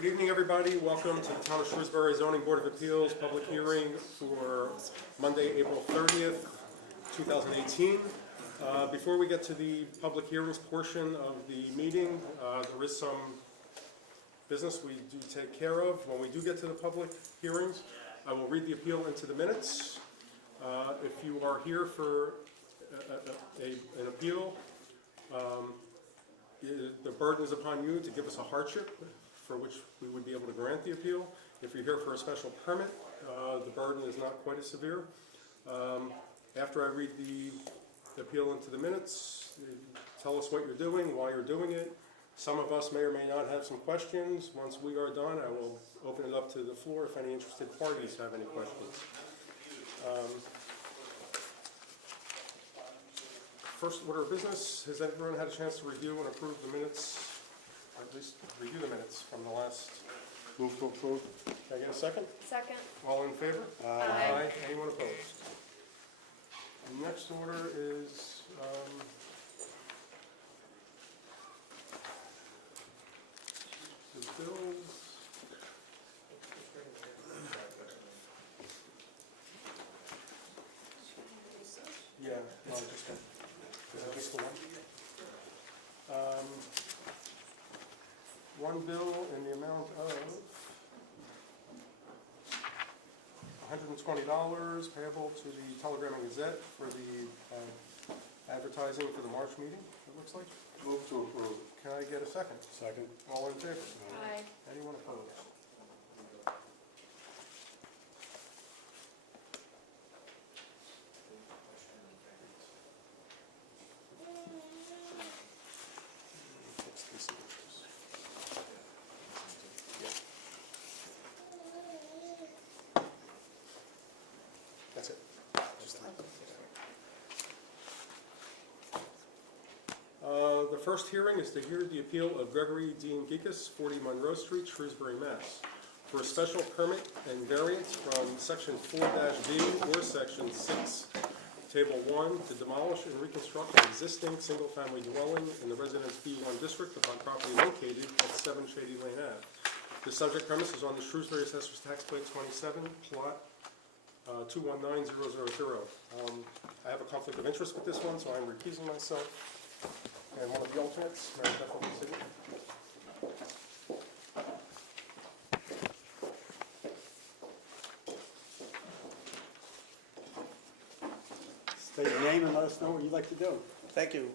Good evening, everybody. Welcome to the Town of Shrewsbury Zoning Board of Appeals public hearing for Monday, April 30th, 2018. Before we get to the public hearings portion of the meeting, there is some business we do take care of. When we do get to the public hearings, I will read the appeal into the minutes. If you are here for an appeal, the burden is upon you to give us a hardship for which we would be able to grant the appeal. If you're here for a special permit, the burden is not quite as severe. After I read the appeal into the minutes, tell us what you're doing, why you're doing it. Some of us may or may not have some questions. Once we are done, I will open it up to the floor if any interested parties have any questions. First order of business, has everyone had a chance to review and approve the minutes? Or at least review the minutes from the last. Move to approve. Can I get a second? Second. All in favor? Aye. Anyone opposed? The next order is the bills. Yeah, no, just one. Is that just the one? One bill in the amount of $120 payable to the Telegram and Gazette for the advertising for the March meeting, it looks like. Move to approve. Can I get a second? Second. All in favor? Aye. Anyone opposed? That's it. The first hearing is to hear the appeal of Gregory Dean Geekus, 40 Monroe Street, Shrewsbury, Mass. For a special permit and variance from Section 4-B or Section 6, Table 1, to demolish and reconstruct an existing single-family dwelling in the Residence B1 district upon property located at 7 Shady Lane Ave. The subject premise is on the Shrewsbury Assessor's Tax Plate 27, Plot 219000. I have a conflict of interest with this one, so I'm recusing myself. And one of the alternates, Mary Beth will be sitting. State your name and let us know what you'd like to do. Thank you.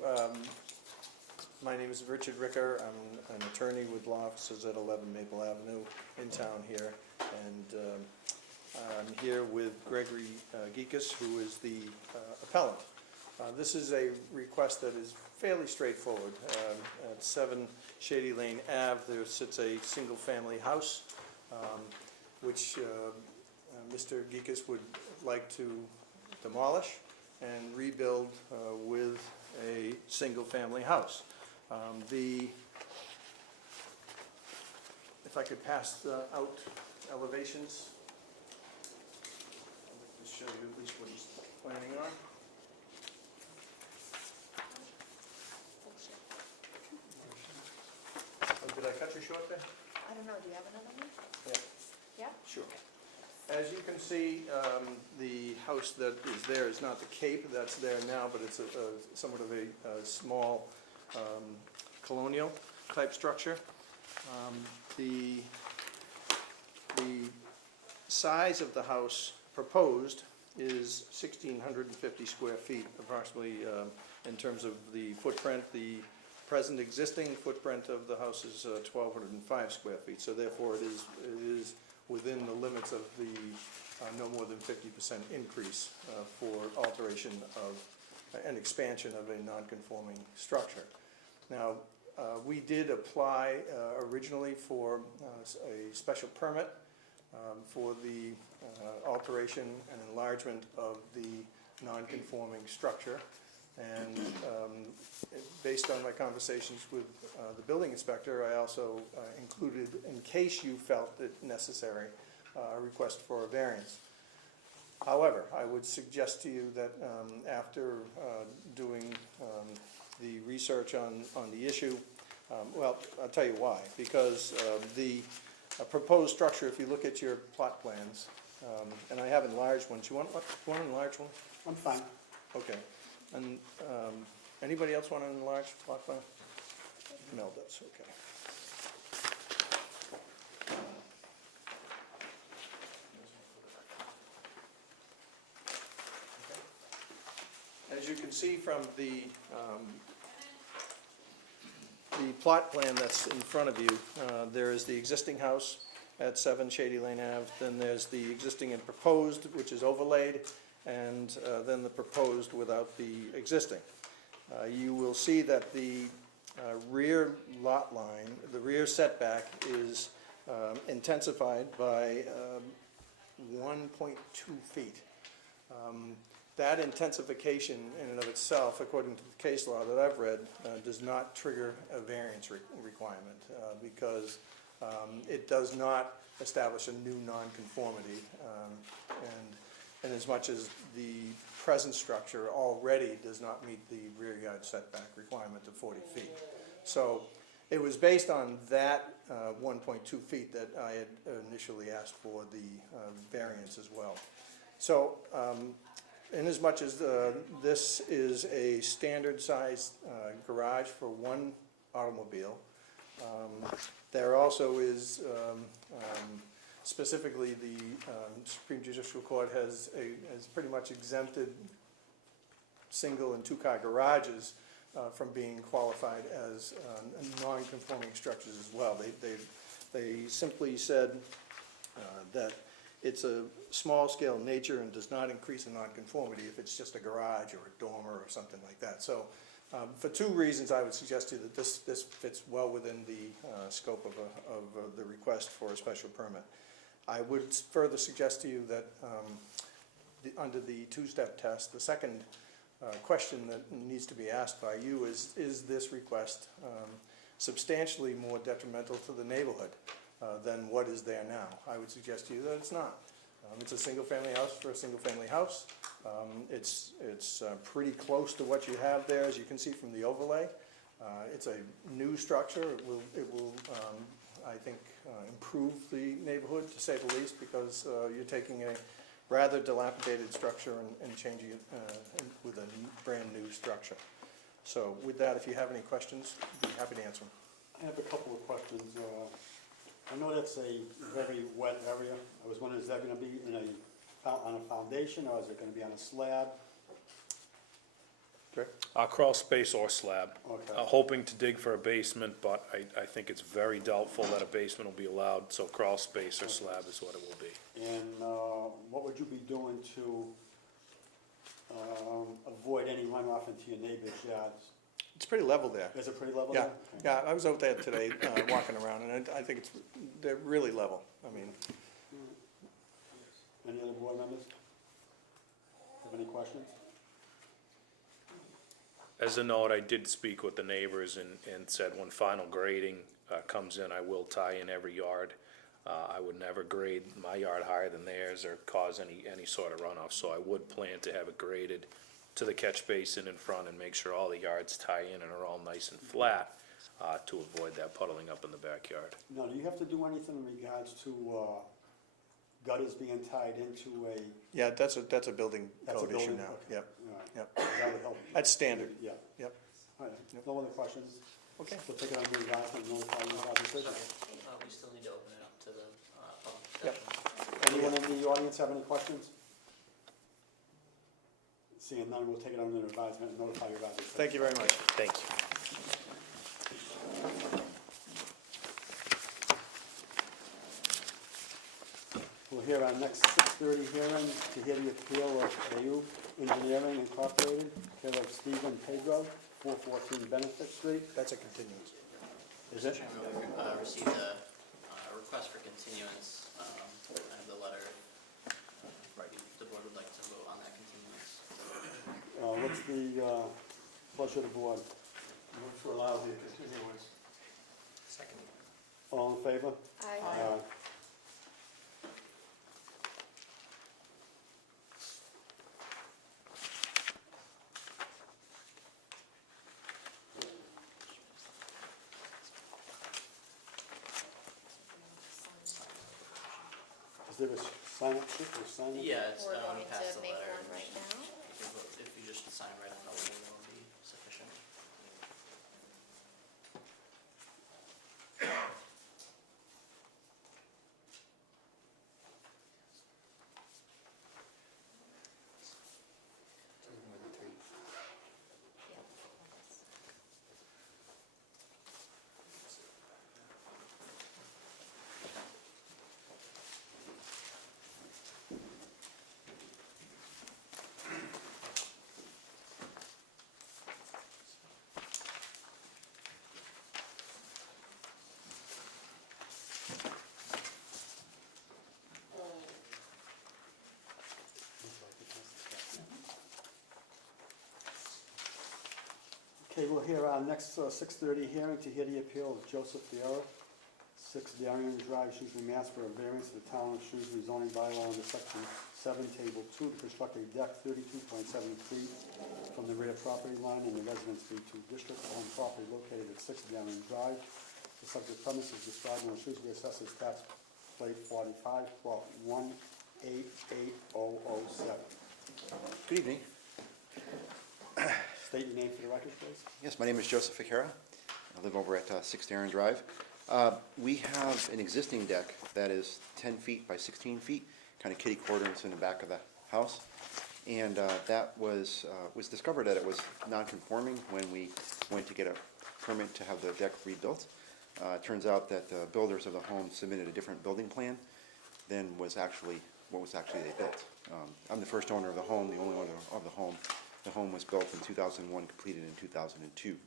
My name is Richard Ricker. I'm an attorney with law offices at 11 Maple Avenue in town here. And I'm here with Gregory Geekus, who is the appellant. This is a request that is fairly straightforward. At 7 Shady Lane Ave, there sits a single-family house, which Mr. Geekus would like to demolish and rebuild with a single-family house. If I could pass out elevations, I'd like to show you at least what he's planning on. Oh, did I cut you short there? I don't know, do you have another one? Yeah. Yeah? Sure. As you can see, the house that is there is not the cape that's there now, but it's somewhat of a small colonial type structure. The size of the house proposed is 1,650 square feet, approximately, in terms of the footprint. The present existing footprint of the house is 1,205 square feet, so therefore it is within the limits of the no more than 50% increase for alteration of an expansion of a non-conforming structure. Now, we did apply originally for a special permit for the alteration and enlargement of the non-conforming structure. And based on my conversations with the building inspector, I also included, in case you felt it necessary, a request for a variance. However, I would suggest to you that after doing the research on the issue, well, I'll tell you why. Because the a proposed structure, if you look at your plot plans, and I have enlarged ones. You want an enlarged one? I'm fine. Okay. And anybody else want an enlarged plot plan? No, that's okay. As you can see from the plot plan that's in front of you, there is the existing house at 7 Shady Lane Ave, then there's the existing and proposed, which is overlaid, and then the proposed without the existing. You will see that the rear lot line, the rear setback is intensified by 1.2 feet. That intensification in and of itself, according to the case law that I've read, does not trigger a variance requirement because it does not establish a new nonconformity. And as much as the present structure already does not meet the rear yard setback requirement of 40 feet. So it was based on that 1.2 feet that I had initially asked for the variance as well. So inasmuch as this is a standard size garage for one automobile, there also is specifically the Supreme Judicial Court has pretty much exempted single and two-car garages from being qualified as non-conforming structures as well. They simply said that it's a small-scale nature and does not increase in nonconformity if it's just a garage or a dormer or something like that. So for two reasons, I would suggest to you that this fits well within the scope of the request for a special permit. I would further suggest to you that under the two-step test, the second question that needs to be asked by you is this request substantially more detrimental to the neighborhood than what is there now? I would suggest to you that it's not. It's a single-family house for a single-family house. It's pretty close to what you have there, as you can see from the overlay. It's a new structure. It will I think, improve the neighborhood, to say the least, because you're taking a rather dilapidated structure and changing it with a brand-new structure. So with that, if you have any questions, I'd be happy to answer them. I have a couple of questions. I know that's a very wet area. I was wondering, is that gonna be on a foundation, or is it gonna be on a slab? Crawl space or slab. Okay. Hoping to dig for a basement, but I think it's very doubtful that a basement will be allowed, so crawl space or slab is what it will be. And what would you be doing to avoid any runoff into your neighbor's yards? It's pretty level there. Is it pretty level Yeah, there? yeah, I was out there today walking around, and I think they're really level. I mean, Any other board members have any questions? As a note, I did speak with the neighbors and said when final grading comes in, I will tie in every yard. I would never grade my yard higher than theirs or cause any sort of runoff, so I would plan to have it graded to the catch basin in front and make sure all the yards tie in and are all nice and flat to avoid that puddling up in the backyard. Now, do you have to do anything in regards to gutters being tied into a? yeah, that's a building That's a code issue building? now. Okay. Yep, All right. yep. That would help. That's standard. Yeah. Yep. All right. No other questions? Okay. We'll take it under advisement, notify you of our decision. We still need to open it up to the public Yep. session. Anyone in the audience have any questions? Seeing none, we'll take it under advisement and notify you of our decision. Thank you very much. Thank you. We'll hear our next 6:30 hearing to hear the appeal of Ayub Engineering Incorporated, care of Stephen Pedro, 414 Benefit Street. That's a continuance. Is it? We received a request for continuance. I have the letter. If the board would like to vote on that continuance. What's the pleasure of the board? Move to allow the continuance. Second. All in favor? Aye. Is there a sign up sheet or sign up? Yeah, it's, We're I'm going gonna pass to the make letter. one right now. If you just sign right on the letter, that'll be sufficient. Yeah. Okay, we'll hear our next 6:30 hearing to hear the appeal of Joseph Fiora, 6 Darien Drive, Shrewsbury, Mass. For a variance of the town of Shrewsbury zoning bylaw under section 7, table 2, to construct a deck 32.7 feet from the rear property line in the Residence B2 district on property located at 6 Darien Drive. The subject premise is described in the Shrewsbury Assessors Tax Plate 45, plot 188007. Good evening. State your name for the record, please. Yes, my name is Joseph Ficara. I live over at 6 Darien Drive. We have an existing deck that is 10 feet by 16 feet, kind of kitty quarters in the back of the house. And that was discovered that it was non-conforming when we went to get a permit to have the deck rebuilt. It turns out that the builders of the home submitted a different building plan than what was actually they built. I'm the first owner of the home, the only owner of the home. The home was built in 2001, completed in 2002.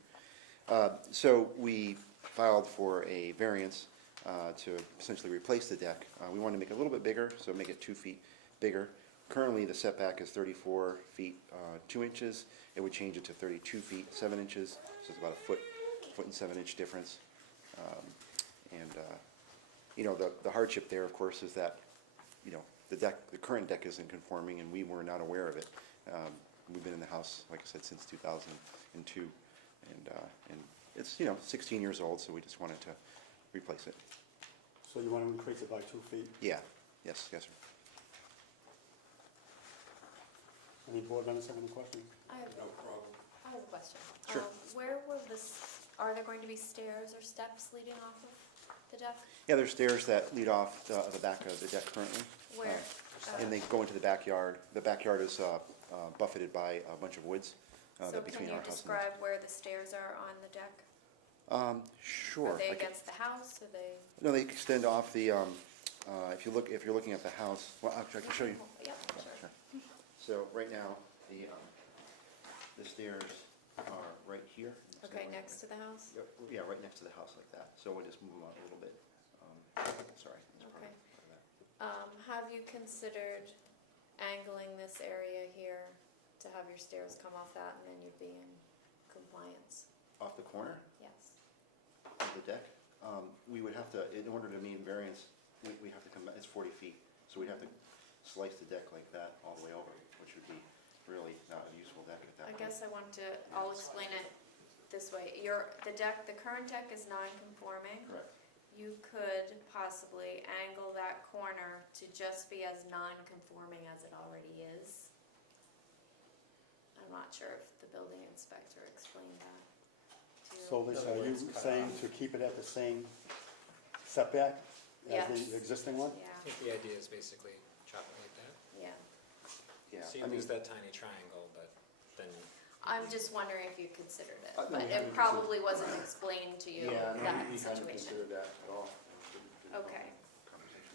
So we filed for a variance to essentially replace the deck. We wanted to make it a little bit bigger, so make it 2 feet bigger. Currently, the setback is 34 feet 2 inches. It would change it to 32 feet 7 inches, so it's about a foot and 7 inch difference. You know, the hardship there, of course, is that, you know, the current deck isn't conforming, and we were not aware of it. We've been in the house, like I said, since 2002, and it's, you know, 16 years old, so we just wanted to replace it. So you want to increase it by 2 feet? Yeah, yes, sir. Any board members have any questions? I have a question. Sure. Where will are there going to be stairs or steps leading off of the deck? Yeah, there's stairs that lead off the back of the deck currently. Where? And they go into the backyard. The backyard is buffeted by a bunch of woods So that can between you our house and describe where the stairs are on the deck? Sure. Are they I can- against the house, or they? No, they extend off the, if you're looking at the house, well, actually, I can show you. Yep, sure. Sure. So right now, the stairs are right here. Okay, next to the house? Yep, yeah, right next to the house like that. So we'll just move them out a little bit. Sorry. that's part Okay. of that. Have you considered angling this area here to have your stairs come off that, and then you'd be in compliance? Off the corner Yes. of the deck, we would have to, in order to meet variance, we have to come back, it's 40 feet. So we'd have to slice the deck like that all the way over, which would be really not a useful deck at that I point. guess I'll explain it this way. The current deck is non-conforming. Correct. You could possibly angle that corner to just be as non-conforming as it already is. I'm not sure if the building inspector explained that to you. So Lisa, are you saying to keep it at the same setback as Yes. the existing one? Yeah, I think the idea is basically chop it like that. yeah. Yeah, So I you mean, lose that tiny triangle, but then I'm just wondering if you considered it, No, we but haven't it probably wasn't explained to you, yeah, no, that we hadn't situation. considered that at all. Didn't Okay. conversation.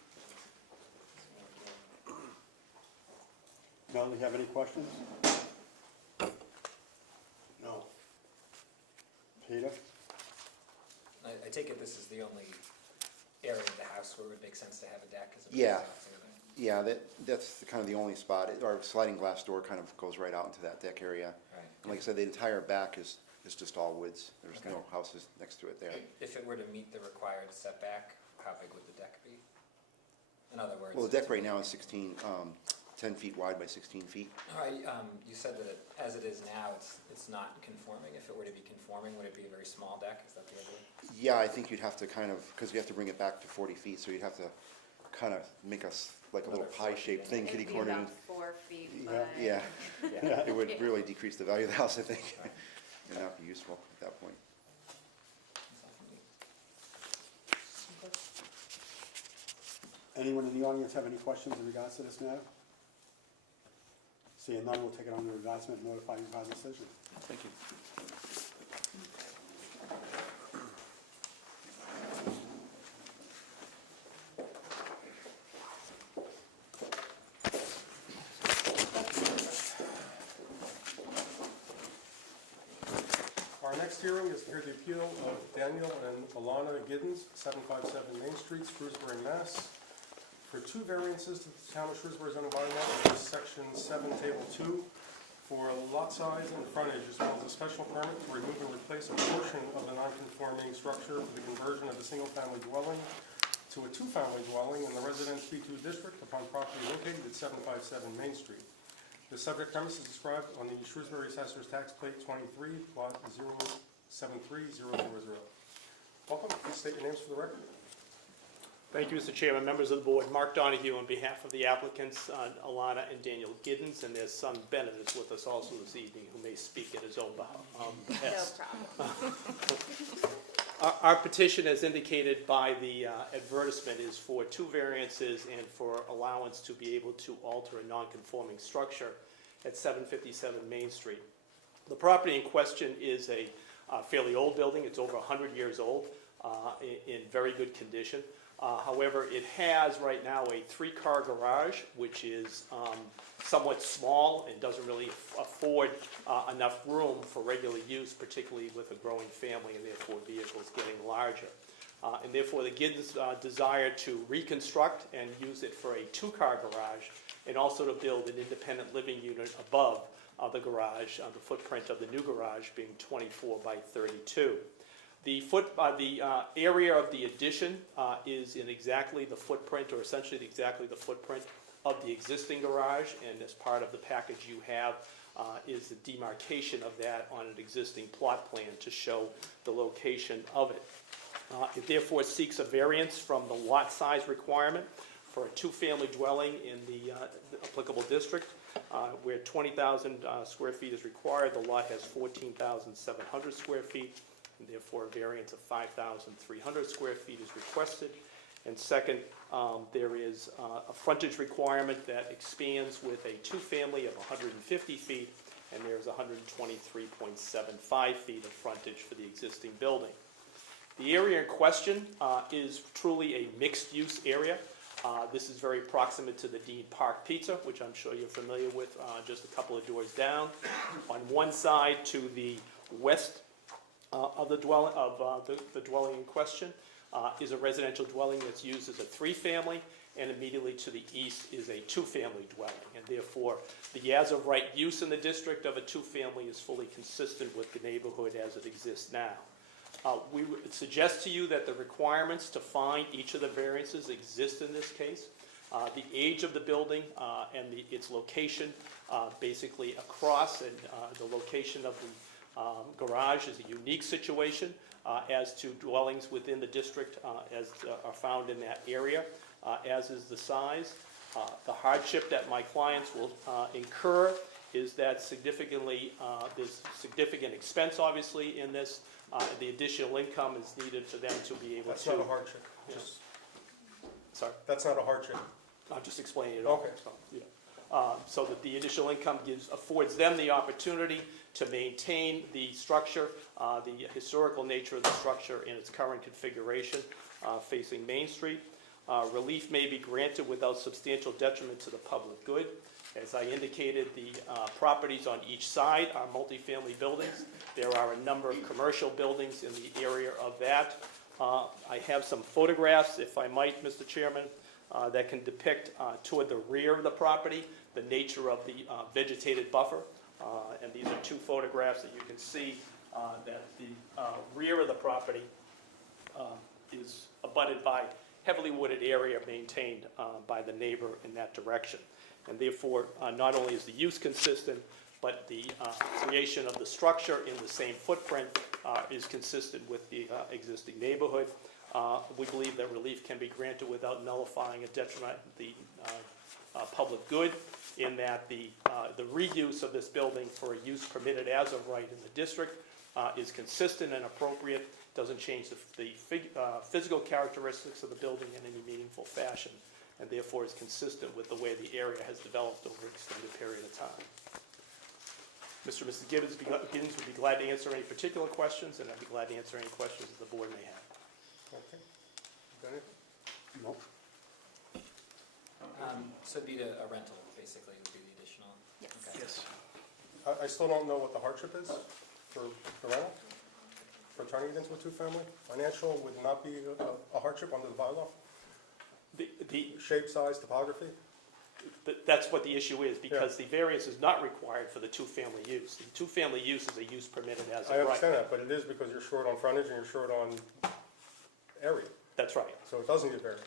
Mel, do you have any questions? No. Peter? I take it this is the only area of the house where it would make sense to have a deck as opposed Yeah. to something like Yeah, that's kind of the only spot. Our sliding glass door kind of goes right out into that deck area. that. Right. And like I said, the entire back is just all woods. There's Okay. no houses next to it there. If it were to meet the required setback, how big would the deck be? In other words. Well, the deck right now is 10 feet wide by 16 feet. You said that as it is now, it's not conforming. If it were to be conforming, would it be a very small deck? Is that the idea? Yeah, I think you'd have to kind of, because you have to bring it back to 40 feet, so you'd have to kind of make like a little Another 4 feet pie-shaped in. thing, It'd kitty be corner. about 4 feet Yeah. by. Yeah, Yeah. it would Yeah. really decrease the value of the house, I think, and not be useful at that point. Anyone in the audience have any questions in regards to this matter? Seeing none, we'll take it under advisement and notify you by decision. Thank you. Our next hearing is to hear the appeal of Daniel and Alana Giddens, 757 Main Street, Shrewsbury, Mass., for two variances to the Town of Shrewsbury zoning bylaw under Section 7, Table 2, for lot size and frontage, as well as a special permit to remove and replace a portion of the non-conforming structure for the conversion of a single-family dwelling to a two-family dwelling in the Residence B2 district upon property located at 757 Main Street. The subject premise is described on the Shrewsbury Assessor's Tax Plate 23, Plot 073000. Welcome, please state your names for the record. Thank you, Mr. Chairman, members of the board. Mark Donahue on behalf of the applicants, Alana and Daniel Giddens, and their son Bennett is with us also this evening, who may speak at his own behest. No problem. Our petition, as indicated by the advertisement, is for two variances and for allowance to be able to alter a non-conforming structure at 757 Main Street. The property in question is a fairly old building. It's over 100 years old, in very good condition. However, it has right now a three-car garage, which is somewhat small and doesn't really afford enough room for regular use, particularly with a growing family and therefore vehicles getting larger. And therefore, the Giddens desire to reconstruct and use it for a two-car garage and also to build an independent living unit above the garage, the footprint of the new garage being 24 by 32. The area of the addition is in exactly the footprint, or essentially exactly the footprint of the existing garage, and as part of the package you have is the demarcation of that on an existing plot plan to show the location of it. It therefore seeks a variance from the lot size requirement for a two-family dwelling in the applicable district, where 20,000 square feet is required. The lot has 14,700 square feet. And therefore, a variance of 5,300 square feet is requested. And second, there is a frontage requirement that expands with a two-family of 150 feet, and there's 123.75 feet of frontage for the existing building. The area in question is truly a mixed-use area. This is very proximate to the Dean Park Pizza, which I'm sure you're familiar with, just a couple of doors down. On one side, to the west of the dwelling in question is a residential dwelling that's used as a three-family, and immediately to the east is a two-family dwelling. And therefore, the as-of-right use in the district of a two-family is fully consistent with the neighborhood as it exists now. We would suggest to you that the requirements to find each of the variances exist in this case. The age of the building and its location basically across, and the location of the garage is a unique situation as to dwellings within the district as are found in that area, as is the size. The hardship that my clients will incur is that there's significant expense, obviously, in this. The additional income is needed for them to be able to... That's not a hardship. Just, Sorry? that's not a hardship. I'm just explaining it all. Okay. So, yeah. So that the additional income affords them the opportunity to maintain the structure, the historical nature of the structure in its current configuration facing Main Street. Relief may be granted without substantial detriment to the public good. As I indicated, the properties on each side are multifamily buildings. There are a number of commercial buildings in the area of that. I have some photographs, if I might, Mr. Chairman, that can depict toward the rear of the property the nature of the vegetated buffer. And these are two photographs that you can see that the rear of the property is abutted by heavily wooded area maintained by the neighbor in that direction. And therefore, not only is the use consistent, but the creation of the structure in the same footprint is consistent with the existing neighborhood. We believe that relief can be granted without nullifying a public good in that the reuse of this building for a use permitted as of right in the district is consistent and appropriate, doesn't change the physical characteristics of the building in any meaningful fashion, and therefore is consistent with the way the area has developed over an extended period of time. Mr. and Mrs. Gibbons would be glad to answer any particular questions, and I'd be glad to answer any questions that the board may have. Okay. Got anything? Nope. So it'd be a rental, basically, would be the additional? Yes. Okay. Yes. I still don't know what the hardship is for the rental, for turning it into a two-family. Financial would not be a hardship under the bylaw? The Shape, size, topography? That's what the issue is, because the variance is not required for the two-family use. The two-family use is a use permitted as of I right. understand that, but it is because you're short on frontage and you're short on area, That's right. so it doesn't get variance.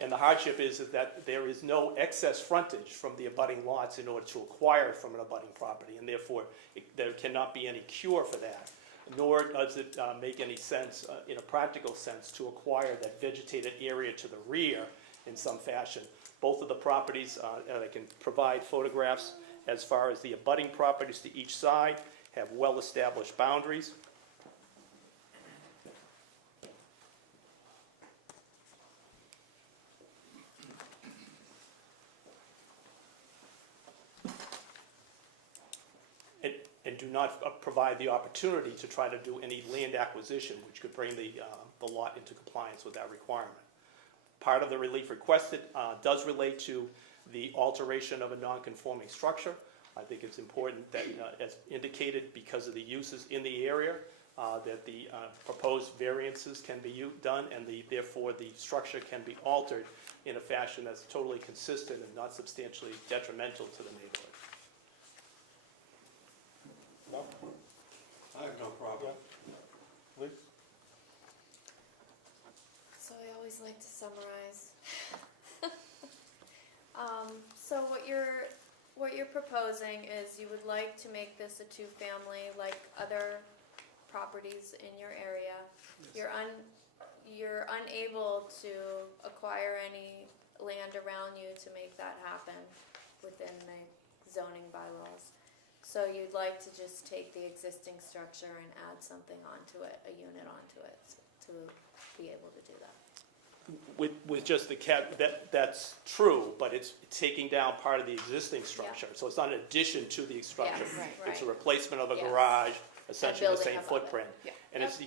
And the hardship is that there is no excess frontage from the abutting lots in order to acquire from an abutting property, and therefore there cannot be any cure for that. Nor does it make any sense, in a practical sense, to acquire that vegetated area to the rear in some fashion. Both of the properties, I can provide photographs as far as the abutting properties to each side, have well-established boundaries. And do not provide the opportunity to try to do any land acquisition, which could bring the lot into compliance with that requirement. Part of the relief requested does relate to the alteration of a non-conforming structure. I think it's important that, as indicated, because of the uses in the area, that the proposed variances can be done, and therefore the structure can be altered in a fashion that's totally consistent and not substantially detrimental to the neighborhood. No? I have no problem. Lee? So I always like to summarize. So what you're proposing is you would like to make this a two-family like other properties in your area. You're unable to acquire any land around you to make that happen within the zoning bylaws. So you'd like to just take the existing structure and add something onto it, a unit onto it, to be able to do that. With just the that's true, but it's taking down part of the existing structure. So it's not an addition to the structure. Yes, right. It's a replacement of a Yes. garage, essentially the building same above it. footprint. Yeah. And it's,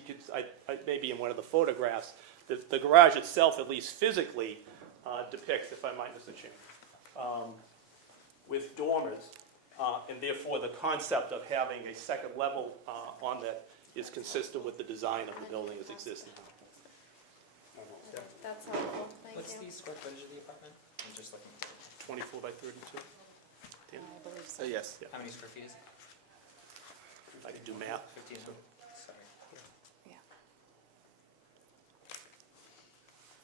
maybe in one of the photographs, the garage itself, at least physically, depicts, if I might, Mr. Chairman, with dormers, and therefore the concept of having a second level on that is consistent with the design of the building as existing. That's helpful, thank you. What's the square footage of the apartment? I'm just looking. 24 by 32? Dan? I believe so. Yes. How many square feet is it? I can do math. 1,500? Sorry. Yeah.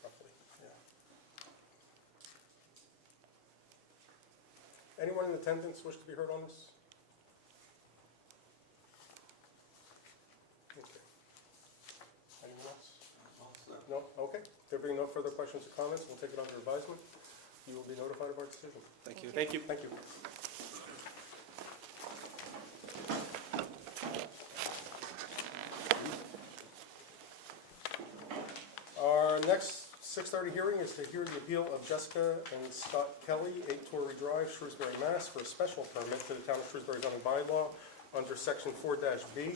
Roughly, yeah. Anyone in attendance wish to be heard on this? Okay. Anyone else? No? Okay. There being no further questions or comments, we'll take it under advisement. You will be notified of our decision. Thank you. Thank you. Thank you. Our next 6:30 hearing is to hear the appeal of Jessica and Scott Kelly, 8 Torrey Drive, Shrewsbury, Mass., for a special permit to the Town of Shrewsbury zoning bylaw under Section 4-B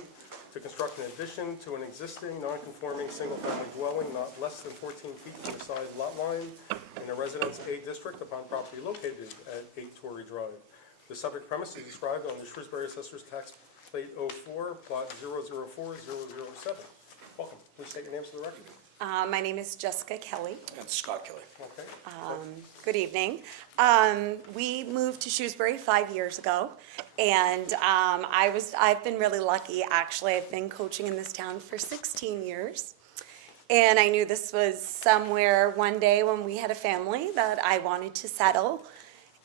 to construct an addition to an existing non-conforming single-family dwelling not less than 14 feet from the side lot line in a Residence A district upon property located at 8 Torrey Drive. The subject premise is described on the Shrewsbury Assessor's Tax Plate 04, Plot 004007. Welcome. Please state your names for the record. My name is Jessica Kelly. And Scott Kelly. Okay. Good evening. We moved to Shrewsbury 5 years ago, and I've been really lucky, actually. I've been coaching in this town for 16 years, and I knew this was somewhere one day when we had a family that I wanted to settle.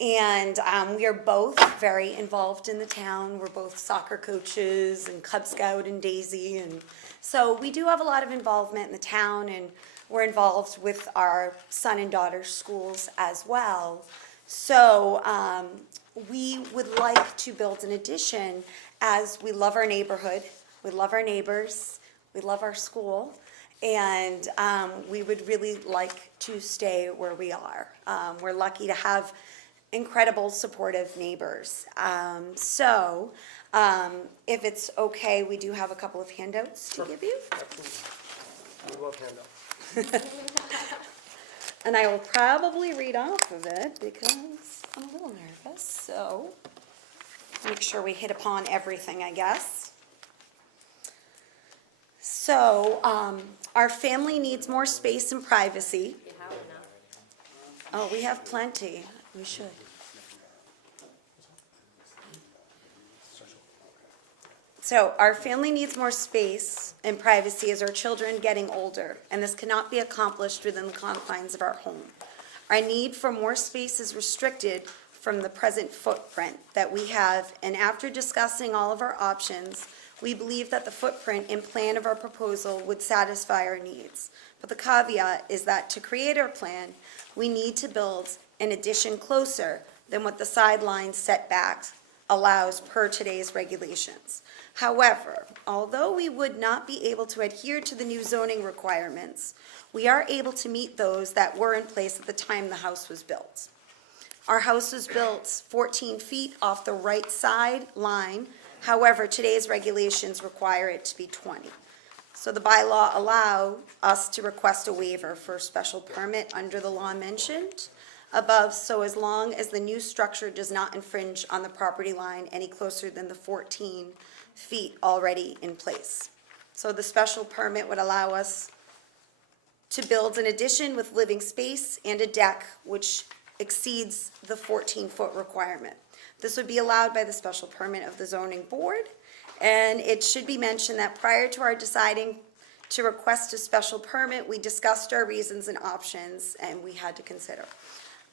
And we are both very involved in the town. We're both soccer coaches and Cub Scout and Daisy, and so we do have a lot of involvement in the town, and we're involved with our son and daughter's schools as well. So, we would like to build an addition as we love our neighborhood, we love our neighbors, we love our school, and we would really like to stay where we are. We're lucky to have incredible supportive neighbors. So, if it's okay, we do have a couple of handouts to give you. Absolutely. We love handouts. And I will probably read off of it because I'm a little nervous, so make sure we hit upon everything, I guess. So, our family needs more space and privacy. You have enough. Oh, we have plenty. We should. So our family needs more space and privacy as our children getting older, and this cannot be accomplished within the confines of our home. Our need for more space is restricted from the present footprint that we have, and after discussing all of our options, we believe that the footprint and plan of our proposal would satisfy our needs. But the caveat is that to create our plan, we need to build an addition closer than what the sideline setbacks allows per today's regulations. However, although we would not be able to adhere to the new zoning requirements, we are able to meet those that were in place at the time the house was built. Our house was built 14 feet off the right side line. However, today's regulations require it to be 20. So the bylaw allow us to request a waiver for a special permit under the law mentioned above, so as long as the new structure does not infringe on the property line any closer than the 14 feet already in place. So the special permit would allow us to build an addition with living space and a deck which exceeds the 14-foot requirement. This would be allowed by the special permit of the zoning board, and it should be mentioned that prior to our deciding to request a special permit, we discussed our reasons and options, and we had to consider.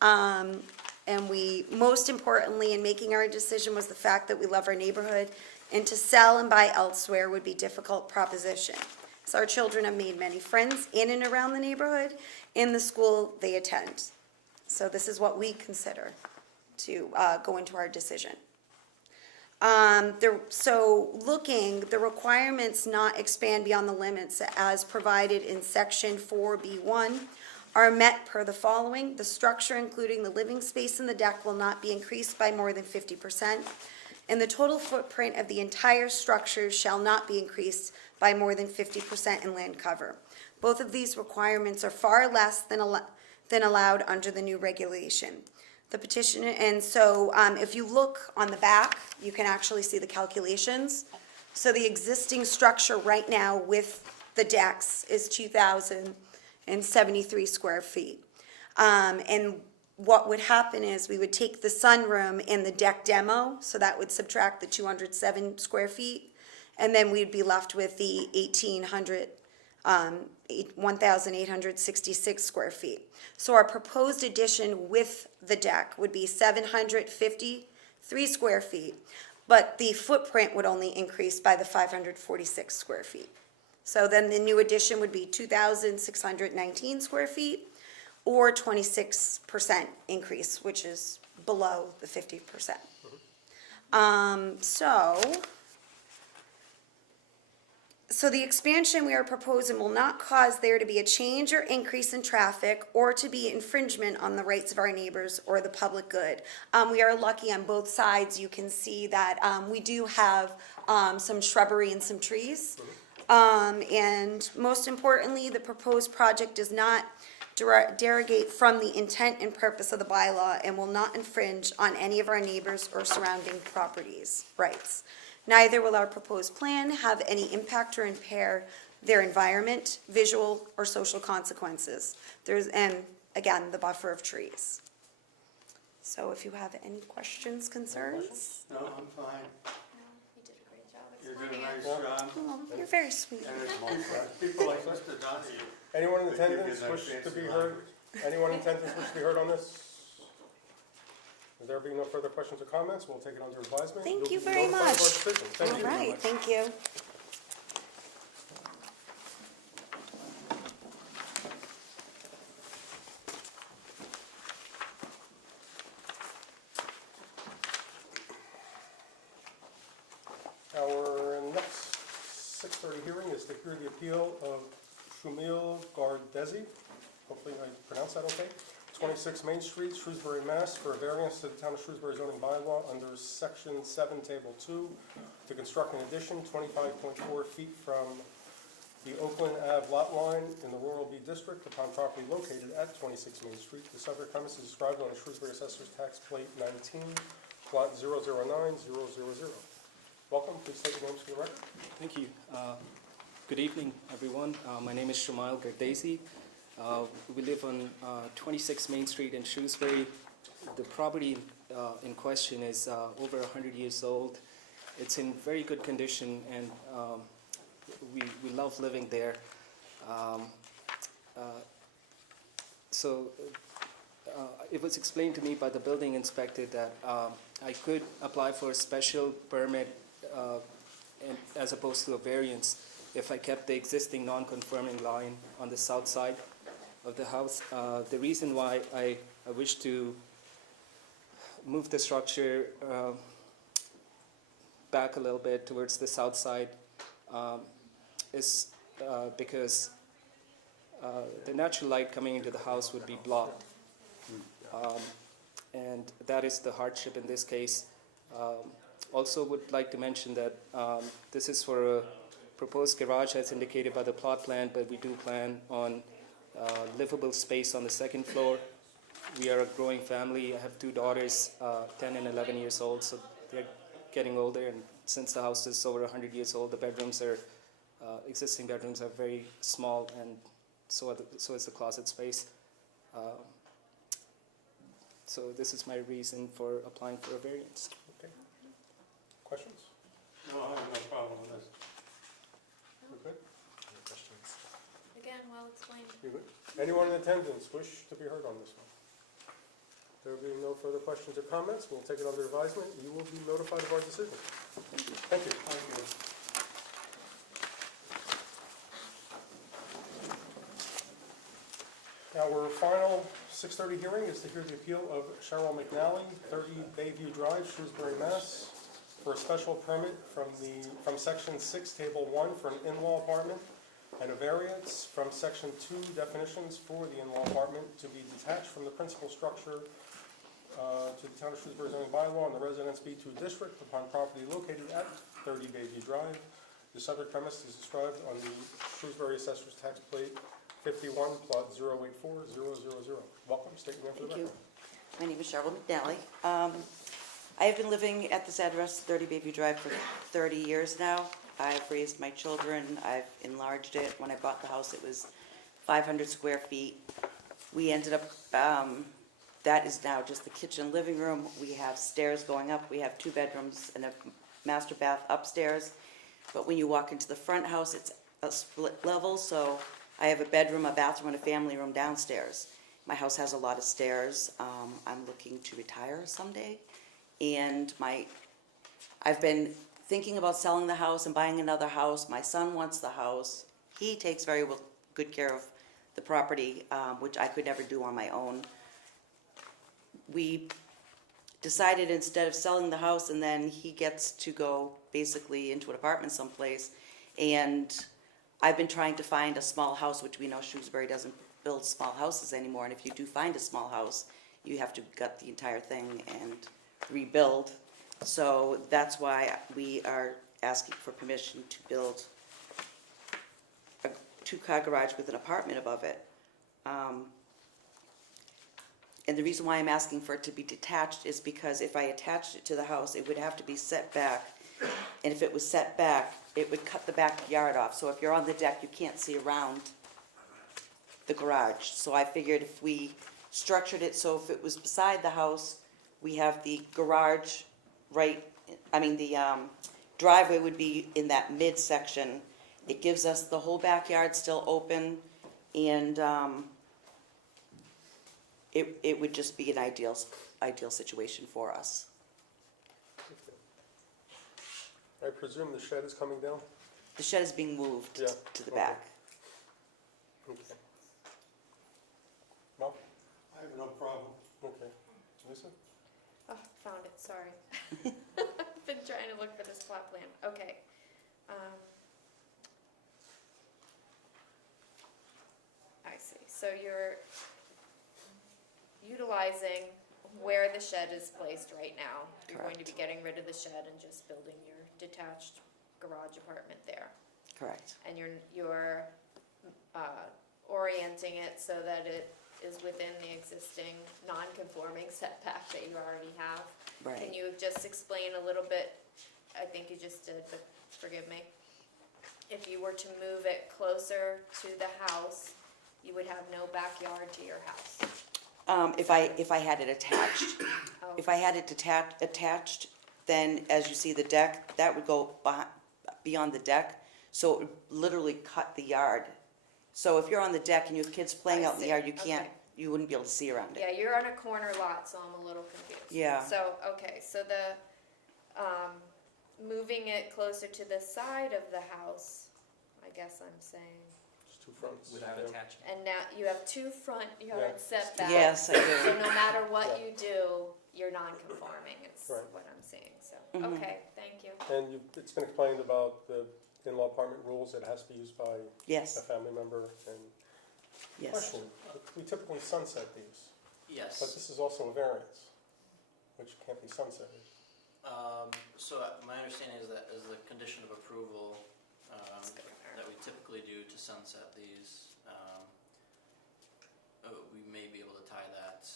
And we, most importantly, in making our decision was the fact that we love our neighborhood, and to sell and buy elsewhere would be a difficult proposition. So our children have made many friends in and around the neighborhood, in the school they attend. So this is what we consider to go into our decision. The requirements not expand beyond the limits as provided in section 4B1 are met per the following. The structure, including the living space and the deck, will not be increased by more than 50%, and the total footprint of the entire structure shall not be increased by more than 50% in land cover. Both of these requirements are far less than allowed under the new regulation. The petition, and so if you look on the back, you can actually see the calculations. So the existing structure right now with the decks is 2,073 square feet. And what would happen is we would take the sunroom and the deck demo, so that would subtract the 207 square feet, and then we'd be left with the 1,866 square feet. So our proposed addition with the deck would be 753 square feet, but the footprint would only increase by the 546 square feet. So then the new addition would be 2,619 square feet, or 26% increase, which is below the 50%. So the expansion we are proposing will not cause there to be a change or increase in traffic or to be infringement on the rights of our neighbors or the public good. We are lucky on both sides. You can see that we do have some shrubbery and some trees. And most importantly, the proposed project does not derogate from the intent and purpose of the bylaw and will not infringe on any of our neighbors or surrounding properties' rights. Neither will our proposed plan have any impact or impair their environment, visual, or social consequences. And again, the buffer of trees. So if you have any questions, concerns? No, I'm fine. You did a great job You did a explaining it. nice job. Oh, you're very sweet. And it's people like Mr. Donahue. Anyone in They give you attendance that wish to fancy be heard? language. Anyone in attendance wish to be heard on this? If there being no further questions or comments, we'll take it under advisement. Thank You'll you be very notified of our much. decision. Thank All you. right, thank you. hear the appeal of Shumil Gardezi, hopefully I pronounced that okay, 26 Main Street, Shrewsbury, Mass., for a variance to the Town of Shrewsbury zoning bylaw under Section 7, Table 2, to construct an addition 25.4 feet from the Oakland Ave lot line in the Rural B District upon property located at 26 Main Street. The subject premise is described on the Shrewsbury Assessor's Tax Plate 19, Plot 009000. Welcome, please state your names for the record. Thank you. Good evening, everyone. My name is Shumil Gardezi. We live on 26 Main Street in Shrewsbury. The property in question is over 100 years old. It's in very good condition, and we love living there. It was explained to me by the building inspector that I could apply for a special permit as opposed to a variance if I kept the existing non-conforming line on the south side of the house. The reason why I wish to move the structure back a little bit towards the south side is because the natural light coming into the house would be blocked. And that is the hardship in this case. Also would like to mention that this is for a proposed garage as indicated by the plot plan, but we do plan on livable space on the second floor. We are a growing family. I have two daughters, 10 and 11 years old, so they're getting older, and since the house is over 100 years old, the bedrooms are, existing bedrooms are very small, and so is the closet space. So this is my reason for applying for a variance. Okay. Questions? No, I have no problem with this. You good? Again, well explained. You good? Anyone in attendance wish to be heard on this one? There being no further questions or comments, we'll take it under advisement. You will be notified of our decision. Thank you. Thank you. Our final 6:30 hearing is to hear the appeal of Cheryl McNally, 30 Bayview Drive, Shrewsbury, Mass., for a special permit from Section 6, Table 1 for an in-law apartment, and a variance from Section 2 definitions for the in-law apartment to be detached from the principal structure to the Town of Shrewsbury zoning bylaw in the Residence B2 district upon property located at 30 Bayview Drive. The subject premise is described on the Shrewsbury Assessor's Tax Plate 51, Plot 084000. Welcome, state your name for the Thank record. you. My name is Cheryl McNally. I have been living at this address, 30 Bayview Drive, for 30 years now. I've raised my children. I've enlarged it. When I bought the house, it was 500 square feet. We ended up, that is now just the kitchen and living room. We have stairs going up. We have 2 bedrooms and a master bath upstairs. But when you walk into the front house, it's a split level, so I have a bedroom, a bathroom, and a family room downstairs. My house has a lot of stairs. I'm looking to retire someday, and I've been thinking about selling the house and buying another house. My son wants the house. He takes very good care of the property, which I could never do on my own. We decided instead of selling the house and then he gets to go basically into an apartment someplace, and I've been trying to find a small house, which we know Shrewsbury doesn't build small houses anymore, and if you do find a small house, you have to gut the entire thing and rebuild. So that's why we are asking for permission to build a 2-car garage with an apartment above it. And the reason why I'm asking for it to be detached is because if I attached it to the house, it would have to be set back. And if it was set back, it would cut the backyard off. So if you're on the deck, you can't see around the garage. So I figured if we structured it so if it was beside the house, we have the garage the driveway would be in that midsection. It gives us the whole backyard still open, and it would just be an ideal situation for us. I presume the shed is coming down? The shed is being moved Yeah, to the okay. back. Okay. Bob? I have no problem. Okay. Lisa? Oh, found it, sorry. I've been trying to look for this plot plan. Okay. So you're utilizing where the shed is placed right now. You're going to be getting rid of the shed and just building your detached garage apartment there. Correct. And you're orienting it so that it is within the existing non-conforming setback that you already have. Right. Can you just explain a little bit, I think you just did, but forgive me. If you were to move it closer to the house, you would have no backyard to your house. If I had it attached. If I had it attached, then as you see the deck, that would go beyond the deck. So it would literally cut the yard. So if you're on the deck and you have kids playing I out in the see. yard, you can't, Okay. you wouldn't be able to see around it. Yeah, you're on a corner lot, so I'm a little confused. Yeah. So, okay, so the, moving it closer to the side of the house, I guess I'm saying. Just two fronts. Without yeah. attaching. And now you have two front yard Yeah. setbacks. Yes, I do. So no matter what Yeah. you do, you're non-conforming, is Right. what I'm saying, so, Mhm. okay, thank you. And it's been explained about the in-law apartment rules, it has to be used by a Yes, family member. And yes. question, we typically sunset these, but Yes. this is also a variance, which can't be sunsetted. So my understanding is that as the condition of approval, that we typically do to sunset these, we may be able to tie that,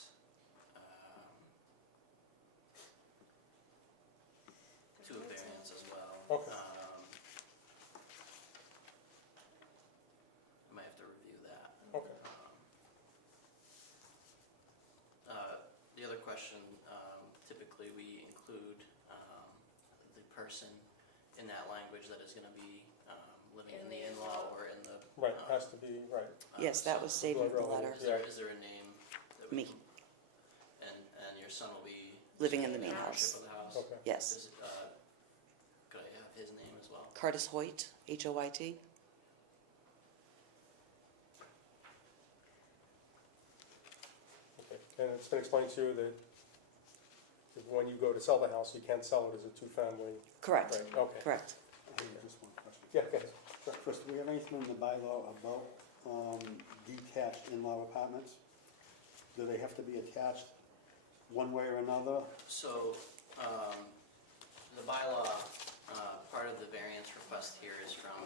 to a variance as well. Okay. I might have to review that. Okay. The other question, typically we include the person in that language that is gonna be living in the in-law or in the. Right, it has to be, right. Yes, that was stated in the letter. Is there a name that we Me. can? And your son will be? Living in the main ownership house. of the house? Okay. Yes. Could I have his name as well? Curtis Hoyt, Hoyt. Okay, and it's been explained to you that when you go to sell the house, you can't sell it as a two-family, Correct, right? Okay. correct. I have just one question. Yeah, okay. Sure. First, do we have anything in the bylaw about detached in-law apartments? Do they have to be attached one way or another? So, the bylaw, part of the variance request here is from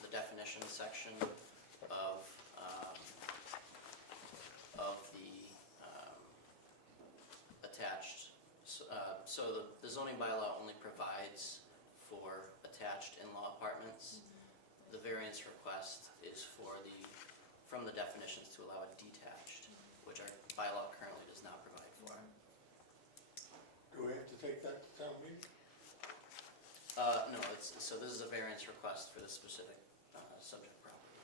the definition section of the attached. So the zoning bylaw only provides for attached in-law apartments. The variance request is from the definitions to allow it detached, which our bylaw currently does not provide for. Do we have to take that to town meeting? No, so this is a variance request for this specific subject property.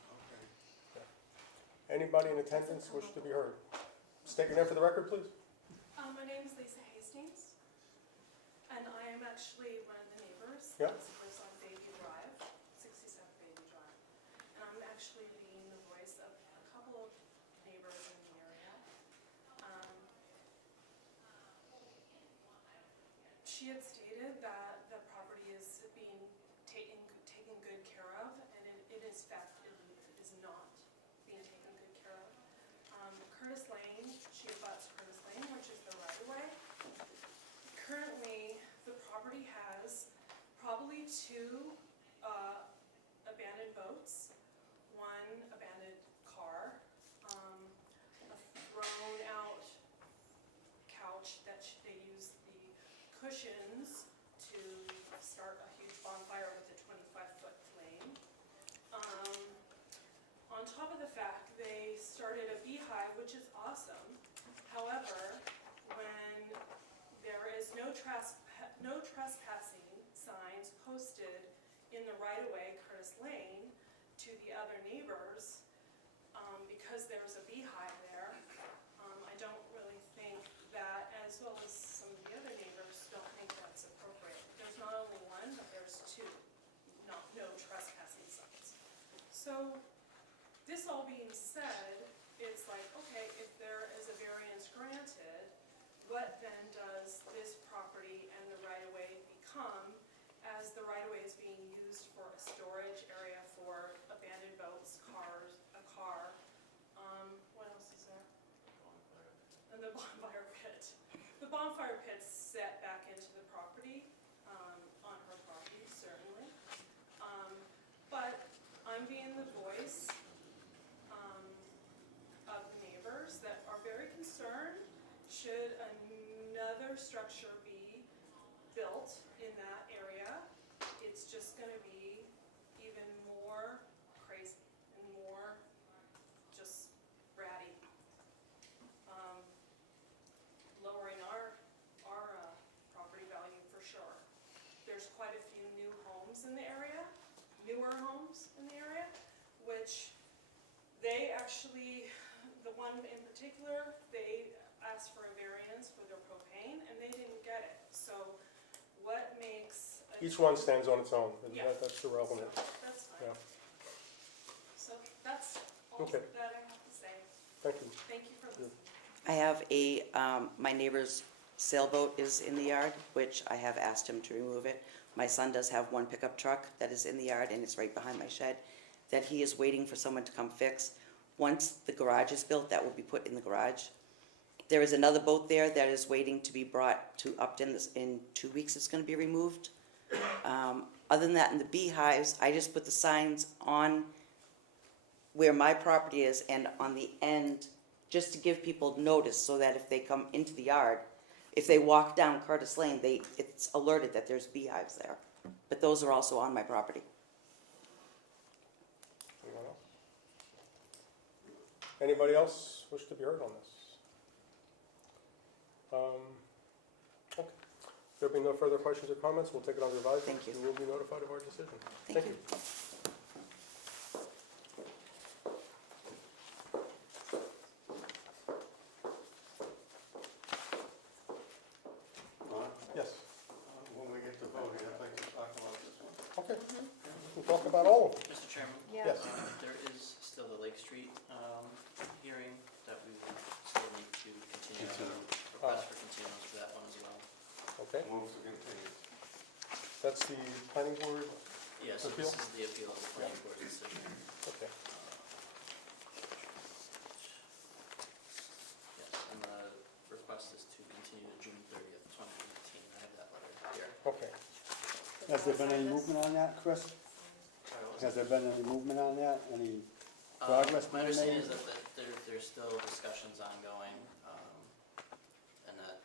Okay. Anybody in attendance wish to be heard? State your name for the record, please. My name is Lisa Hastings, and I am actually one of the neighbors. Yeah. This lives on Bayview Drive, 67 Bayview Drive. And I'm actually being the voice of a couple of neighbors in the area. She had stated that the property is being taken good care of, and it is fact, it is not being taken good care of. Curtis Lane, she abuts Curtis Lane, which is the right of way. Currently, the property has probably two abandoned boats, one abandoned car, a thrown out couch that they use the cushions to start a huge bonfire with a 25-foot flame. On top of the fact, they started a beehive, which is awesome. However, when there is no trespassing signs posted in the right-of-way, Curtis Lane, to the other neighbors, because there's a beehive there, I don't really think that, as well as some of the other neighbors, don't think that's appropriate. There's not only one, but there's two, no trespassing signs. So, this all being said, it's like, okay, if there is a variance granted, what then does this property and the right-of-way become, as the right-of-way is being used for a storage area for abandoned boats, cars, a car? I'm being the voice of the neighbors that are very concerned should another structure be built in that area. It's just gonna be even more crazy and more just ratty. Lowering our property value for sure. There's quite a few new homes in the area, newer homes in the area, which they actually, the one in particular, they asked for a variance for their propane and they didn't get it. So what makes Each one stands on its own, and Yeah. that's irrelevant. So that's fine. Yeah. So that's all Okay. that I have to say. Thank you. Thank you for listening. I have my neighbor's sailboat is in the yard, which I have asked him to remove it. My son does have one pickup truck that is in the yard, and it's right behind my shed, that he is waiting for someone to come fix. Once the garage is built, that will be put in the garage. There is another boat there that is waiting to be brought to Upton. In 2 weeks, it's gonna be removed. Other than that, in the beehives, I just put the signs on where my property is and on the end, just to give people notice, so that if they come into the yard, if they walk down Curtis Lane, it's alerted that there's beehives there. But those are also on my property. Anyone else? Anybody else wish to be heard on this? Okay. There being no further questions or comments, we'll take it under advisement. Thank you. And we'll be notified of our decision. Thank you. Yes. When we get to voting, I'd like to talk about this one. Okay. We'll talk about all of them. Mr. Chairman? Yeah. Yes. There is still the Lake Street hearing that we would still need to continue. Request for continuance for that one as well. Okay. Move to continue. That's the planning board. Yeah, so Appeal? this is the appeal of the planning board's decision. Okay. Yes, and the request is to continue to June 30th, 2018. I have that letter here. Okay. Has there been any movement on that, Chris? Sorry, what was Has that? there been any movement on that? Any progress My being understanding made? is that there's still discussions ongoing, and that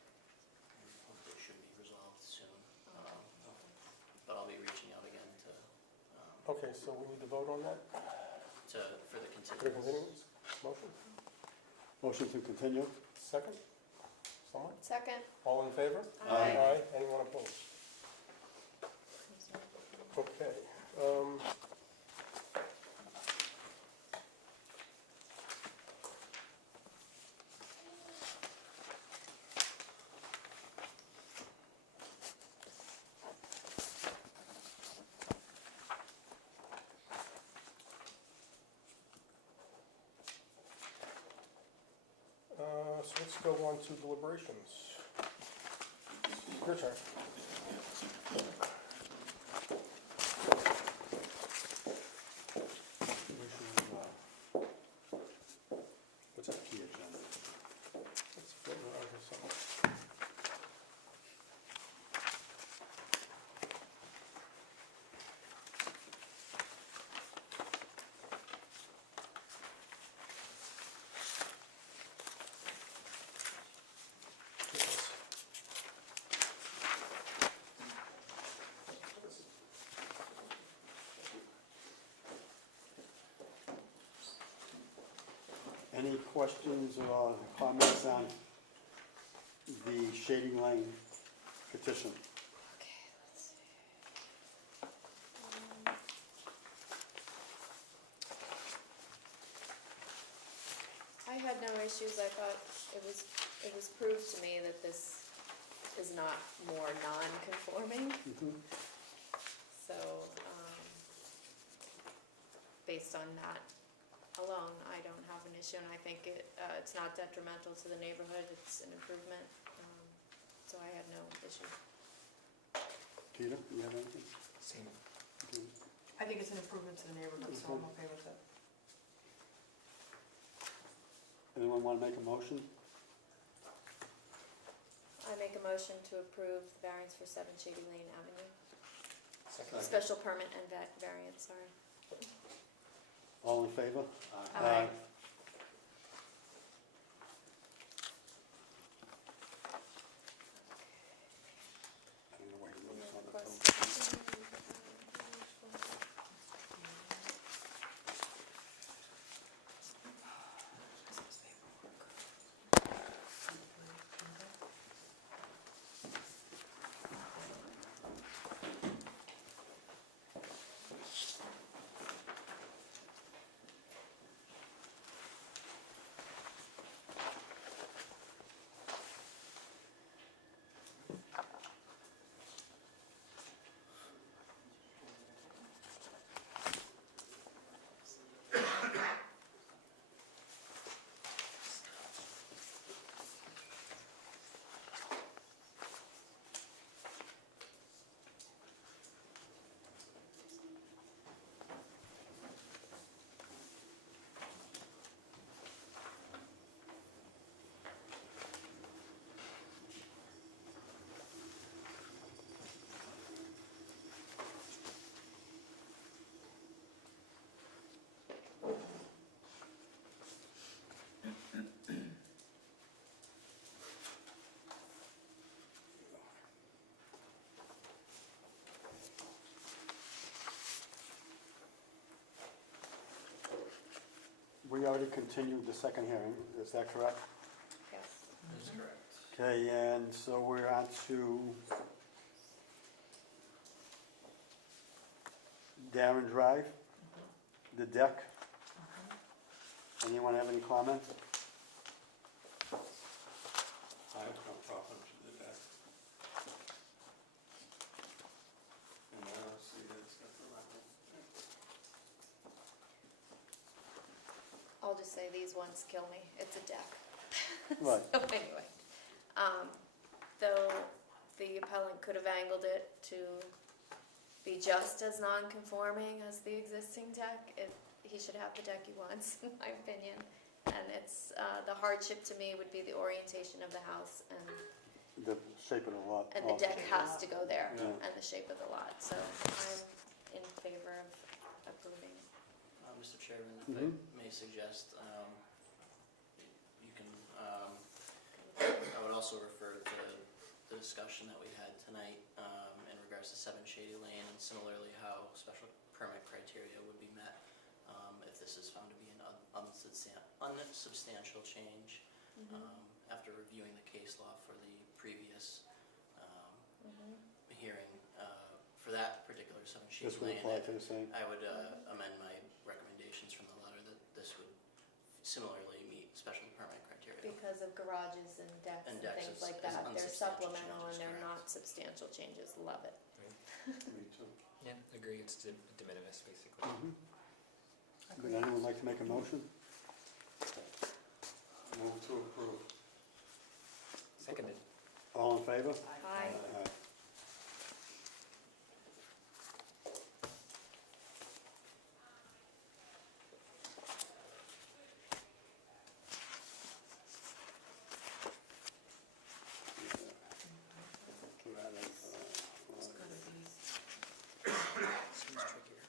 hopefully should be resolved soon. But I'll be reaching out again Okay, so we need to vote on that? for the For the continuance. continuance? Motion? Motion to continue? Second? Someone? Second. All in favor? Aye. Anyone opposed? Okay. So let's go on to deliberations. Your turn. What's that? Key agenda. It's floating around here somewhere. Any questions or comments on the Shading Lane petition? I had no issues. I thought it was proved to me that this is not more non-conforming. So, based on that alone, I don't have an issue, and I think it's not detrimental to the neighborhood. It's an improvement. So I had no issue. Peter, you have anything? Same. Okay. I think it's an improvement to the neighborhood, so I'm okay with it. Anyone want to make a motion? I make a motion to approve the variance for 7 Shady Lane Avenue. Second. Special permit and variance, sorry. All in favor? Aye. I don't know why you wrote this on the phone. We already continued the second hearing, is that correct? Yes. That's correct. Okay, and so we're on to Darren Drive, the deck. Anyone have any comments? I have no problem with that. And I don't see that stuff around. I'll just say these ones kill me. It's a deck. Right. So anyway, though the appellant could have angled it to be just as non-conforming as the existing deck, he should have the deck he wants, in my opinion. And it's, the hardship to me would be the orientation of the house and The shape of the lot. the also. deck has to go there, Yeah. and the shape of the lot, so I'm in favor of approving. Mr. Chairman, if I may suggest, you can, I would also refer to the discussion that we had tonight in regards to 7 Shady Lane, and similarly how special permit criteria would be met if this is found to be an unsubstantial change. After reviewing the case law for the previous hearing, for that particular 7 Shady This would Lane, apply to the same. I would amend my recommendations from the letter that this would similarly meet special permit criteria. Because of garages and decks And and decks things is- like is that, they're unsubstantial supplemental and changes, they're correct. not substantial changes, love it. Me too. Yeah, agree, it's de minimis, basically. Would anyone like to make a motion? Move to approve. Seconded. All in favor? Aye. Aye. Seems trickier.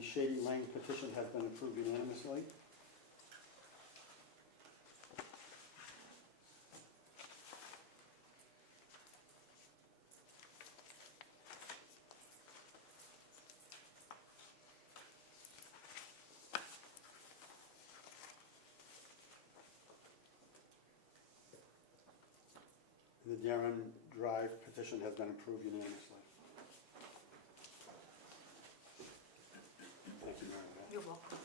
The Shady Lane petition has been approved unanimously. The Darren Drive petition has been approved unanimously. Thank you, Mary Beth. You're welcome.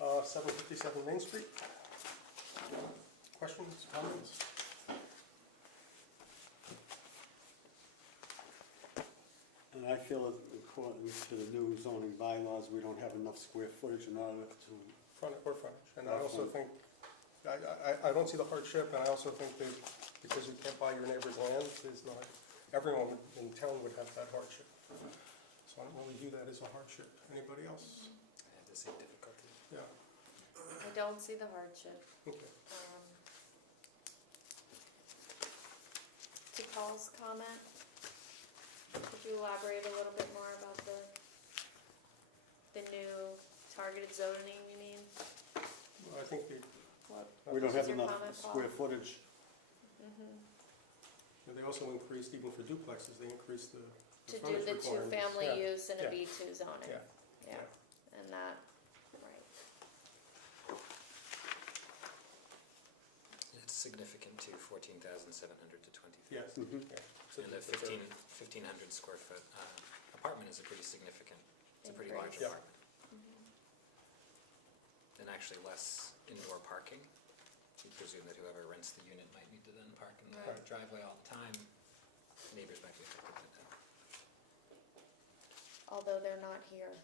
Uh, 757 Main Street. Questions, comments? And I feel that according to the new zoning bylaws, we don't have enough square footage in order to, Front or frontage, and I also think, I don't see the hardship, and I also think that because you can't buy your neighbor's land, is not, everyone in town would have that hardship. So I don't really view that as a hardship. Anybody else? I have the same difficulty. Yeah, I don't see the hardship. okay. To Paul's comment, could you elaborate a little bit more about the new targeted zoning, you mean? Well, I think What? we don't Is have your enough comment, Paul? square footage. they also increased, even for duplexes, they increased the To do frontage the requirements. two-family Yeah, use in a yeah. B2 zoning. Yeah, Yeah, and that, right. It's significant too, 14,700 to 20,000. yes, Mhm. yeah. So And a it's a- 1,500 square foot apartment is a pretty significant, it's a pretty large Increase. apartment. And actually less indoor parking. You presume that whoever rents the unit might need to then park in the Right. driveway all the time. Neighbors might be affected by that. Although they're not here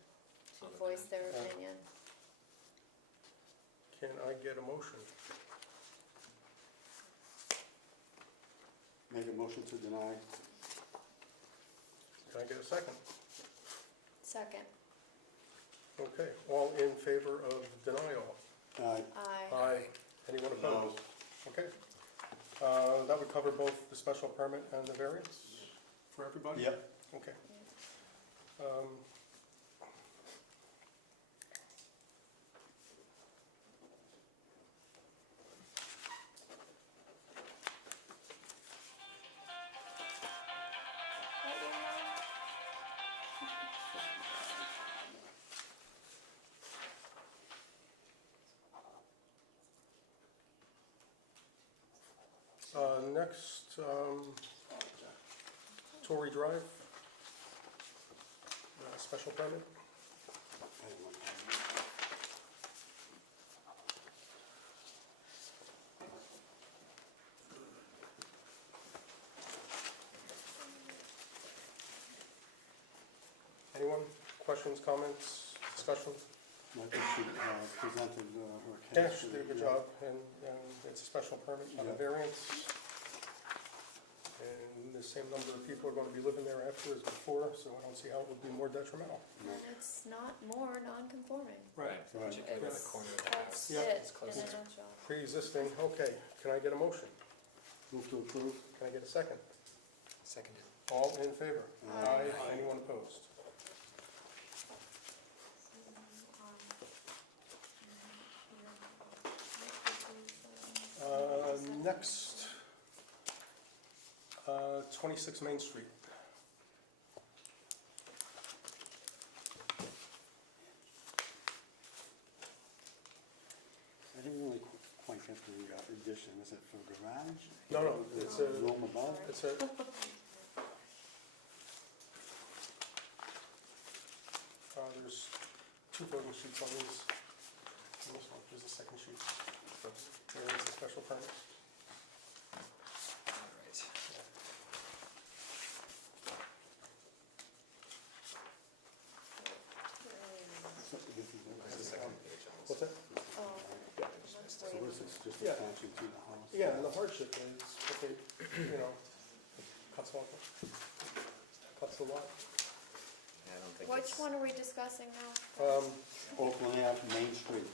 to Other than voice that. their Yeah. opinion. Can I get a motion? Make a motion to deny. Can I get a second? Second, Okay, all in favor of denial? Aye. aye. Aye. Anyone opposed? Okay. That would cover both the special permit and the variance for everybody? Yep. Okay. Next, Torrey Drive, special permit. Anyone? Questions, comments, discussion? I think she presented her Yeah, case. she did a good job, and it's a special permit, not a Yeah. variance. And the same number of people are going to be living there after as before, so I don't see how it would be more detrimental. And it's not more non-conforming. Right. Particularly in the It's, corner of the that's house. Yeah. it It's close in a to- nutshell. Pre-existing, okay. Can I get a motion? Move to approve. Can I get a second? Seconded. All in favor? Aye. Anyone opposed? Next, 26 Main Street. I didn't really quite get the addition. Is it for garage? No, it's a, Room above? it's a, there's two voting sheets on these. And this one, there's a second sheet. There is a special permit. All right. So this is There's the second page on this. What's that? Oh, that's So way this is just Yeah. attaching to the house? Yeah, and the hardship is, that they, you know, Cuts off, cuts the lot. I don't think Which it's one are we discussing now? Oakland Ave, Main Street,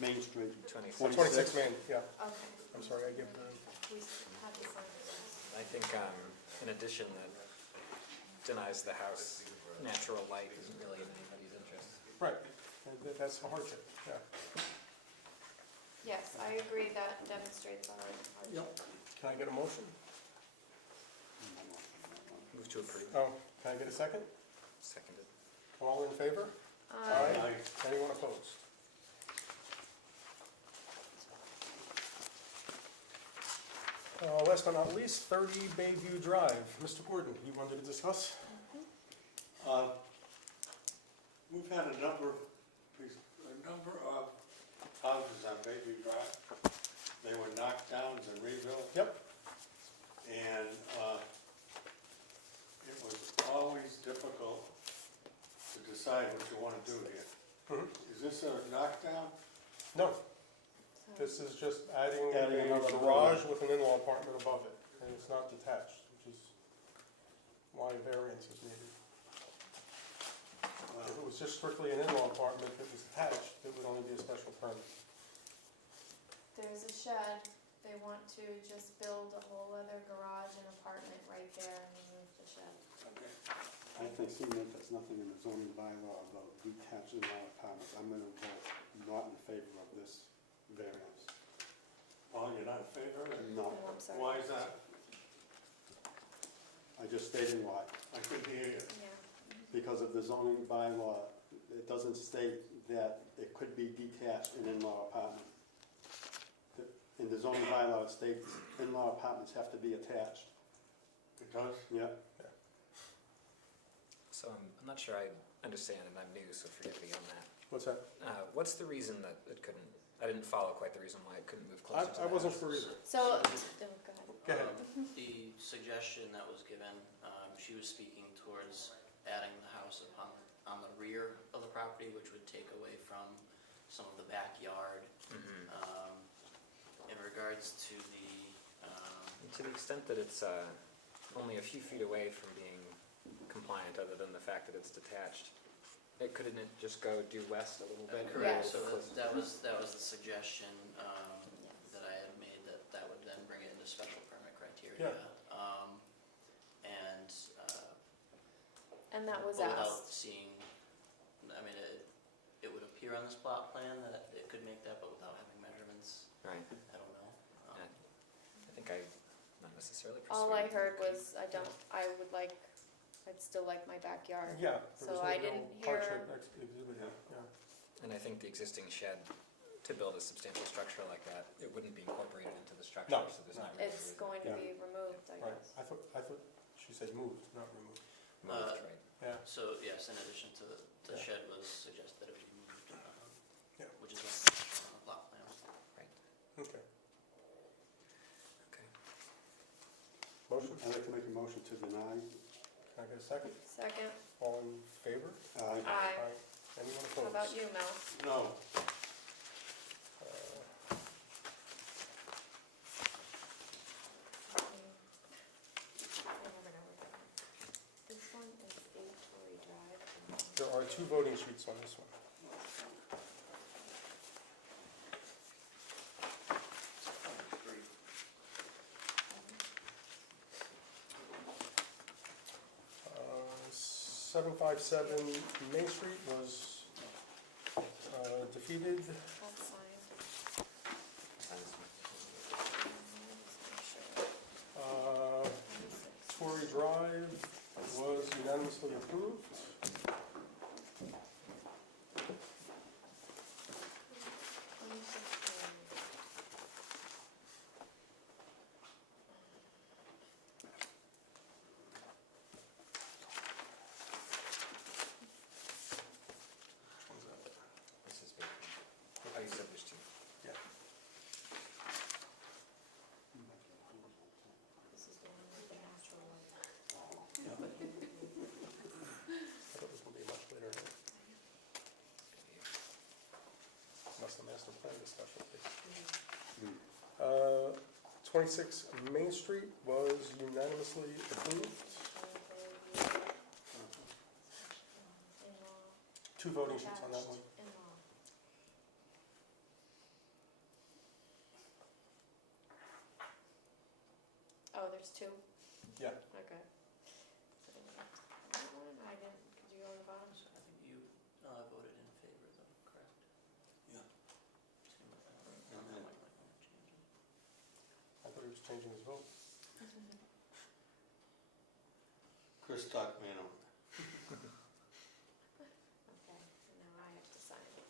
Main Street. 26. 26 Main, yeah. Okay, I'm sorry, I give the, we have the sign. I think an addition that denies the house natural light isn't really in anybody's interest. right, that's a hardship, yeah. Yes, I agree, that demonstrates our hardship. Can I get a motion? Move to approve. Oh, can I get a second? Seconded. All in favor? Aye. Anyone opposed? Last but not least, 30 Bayview Drive. Mr. Gordon, you wanted to discuss? We've had a number of houses on Bayview Drive. They were knocked down and rebuilt, Yep. and it was always difficult to decide what you want to do here. Mhm. Is this a knockdown? No, this is just adding Adding a another garage with an in-law apartment above it, and it's not detached, which is why variance is needed. If it was just strictly an in-law apartment that was attached, it would only be a special permit. There's a shed, they want to just build a whole other garage and apartment right there and remove the shed. Okay. I think seeing that there's nothing in the zoning bylaw about detached in-law apartments, I'm gonna vote not in favor of this variance. Oh, you're not in favor of it? No, Oh, I'm sorry. Why is that? I just stated why. I couldn't hear you. Yeah. Because of the zoning bylaw, it doesn't state that it could be detached in in-law apartment. In the zoning bylaw, it states in-law apartments have to be attached. It does? Yeah. So I'm not sure I understand, and I'm new, so forgive me on that. What's that? What's the reason that it couldn't, I didn't follow quite the reason why it couldn't move closer to the I wasn't house. sure either. So, go ahead. Go ahead. The suggestion that was given, she was speaking towards adding the house on the rear of the property, which would take away from some of the backyard. In regards to To the extent that it's only a few feet away from being compliant, other than the fact that it's detached, couldn't it just go due west a little bit? correct, Yes. so that was the suggestion that I had made, that would then bring it into special permit criteria. And that was But without asked. seeing, I mean, it would appear on this plot plan that it could make that, but without having measurements, Right. I don't know. I think I'm not necessarily persuaded. All I heard was, I'd still like my backyard. Yeah. there So was I no didn't hardship hear- exhibited, yeah. And I think the existing shed, to build a substantial structure like that, it wouldn't be incorporated into the structure, No, so there's no. not really a It's reason. going to Yeah. be removed, I Right, guess. I thought she said moved, not removed. Moved, right. Yeah, So yes, in addition to the Yeah. shed was suggested that it be moved, Yeah. which is what's on the plot plan. okay. Okay. Motion? I'd like to make a motion to deny. Can I get a second? Second, All in favor? aye. Anyone How opposed? about you, Mel? No. This one is 8 Torrey Drive. There are two voting sheets on this one. Uh, 757 Main Street was defeated. That's signed. Torrey Drive was unanimously approved. This is big. Oh, you said there's two. Yeah. This is the one with the natural light. 26 Main Street was unanimously approved. Two voting sheets on that one. Oh, there's two? Yeah. Okay. So that one, I didn't, could you go on the bottom? I think you voted in favor though, correct? Yeah. I thought he was changing his vote. Chris talked me into it. Okay, so now I have to sign it.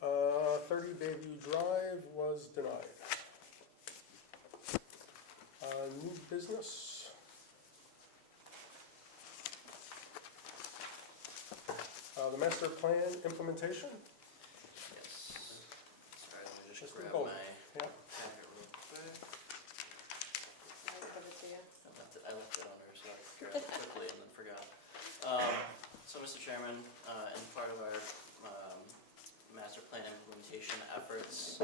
Uh, 30 Bayview Drive was denied. New business. The master plan implementation. Yes. Sorry, let me just Mr. grab Gold. my Yeah. packet real quick. I put it to you. I left it under, so I grabbed it quickly and then forgot. So, Mr. Chairman, in part of our master plan implementation efforts,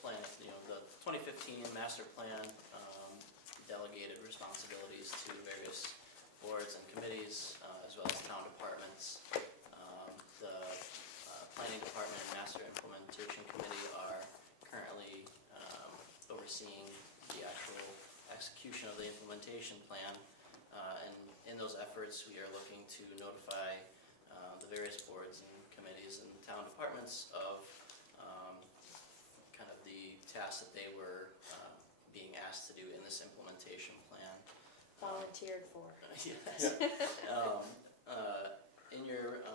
plan, the 2015 master plan delegated responsibilities to various boards and committees, as well as town departments. The planning department and master implementation committee are currently overseeing the actual execution of the implementation plan. And in those efforts, we are looking to notify the various boards and committees and town departments of kind of the tasks that they were being asked to do in this implementation plan. Volunteered for. Yes. In your